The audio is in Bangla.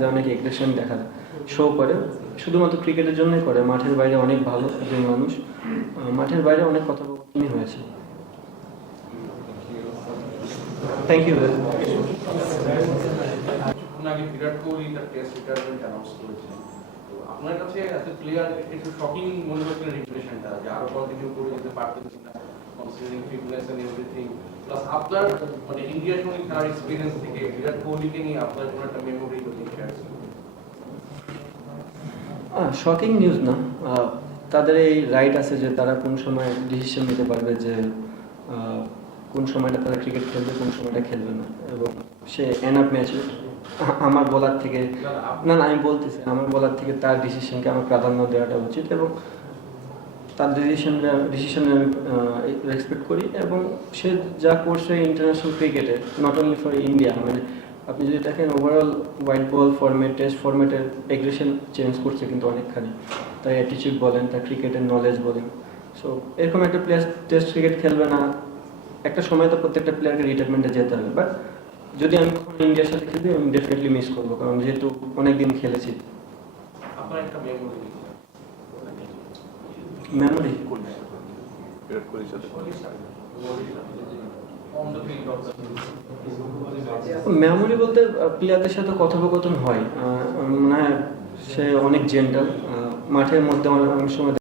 যায় অনেক এগ্রেশন শো করে, শুধুমাত্র ক্রিকেটের জন্যই করে। মাঠের বাইরে অনেক ভালো একজন মানুষ, মাঠের বাইরে অনেক কথোপকথনই হয়েছে। Thank you. আগে বিরাট কোহলি তার টেস্ট রিটায়ারমেন্ট অ্যানাউন্স করেছেন, তো আপনার কাছে এত প্লেয়ার একটু শকিং মনে হচ্ছিল রিটায়ারমেন্টটা, যে আরো কন্টিনিউ করে যেতে পারতেন কিনা considering fitness and everything, plus আপনার মানে ইন্ডিয়ার সঙ্গে তার এক্সপিরিয়েন্স থেকে বিরাট কোহলিকে নিয়ে আপনার কোনো একটা মেমোরি যদি শেয়ার করেন। শকিং নিউজ না, তাদের এই রাইট আছে যে তারা কোন সময় ডিসিশন নিতে পারবে যে কোন সময়টা তারা ক্রিকেট খেলবে, কোন সময়টা খেলবে না। এবং সে এনাফ ম্যাচে আমার বলার থেকে না, আমি বলতেছি আমার বলার থেকে তার ডিসিশনকে আমার প্রাধান্য দেওয়াটা উচিত, এবং তার ডিসিশনে আমি রেসপেক্ট করি। এবং সে যা করছে ইন্টারন্যাশনাল ক্রিকেটে, নট অনলি ফর ইন্ডিয়া, মানে আপনি যদি দেখেন overall white ball format, test ফরম্যাটের aggression change করছে কিন্তু অনেকখানি, তার অ্যাটিচিউড বলেন, তার ক্রিকেটের নলেজ বলেন। সো এরকম একটা প্লেয়ার টেস্ট ক্রিকেট খেলবে না, একটা সময় তো প্রত্যেকটা প্লেয়ারকে রিটায়ারমেন্টে যেতে হবে। বাট যদি আমি কখনো ইন্ডিয়ার সাথে খেলি আমি ডেফিনেটলি মিস করবো, কারণ যেহেতু অনেকদিন খেলেছি। আপনার একটা মেমোরি মেমোরি বিরাট কোহলির সাথে মেমোরি বলতে প্লেয়ারদের সাথে কথোপকথন হয়, মানে সে অনেক জেন্টাল, মাঠের মধ্যে অনেক সময়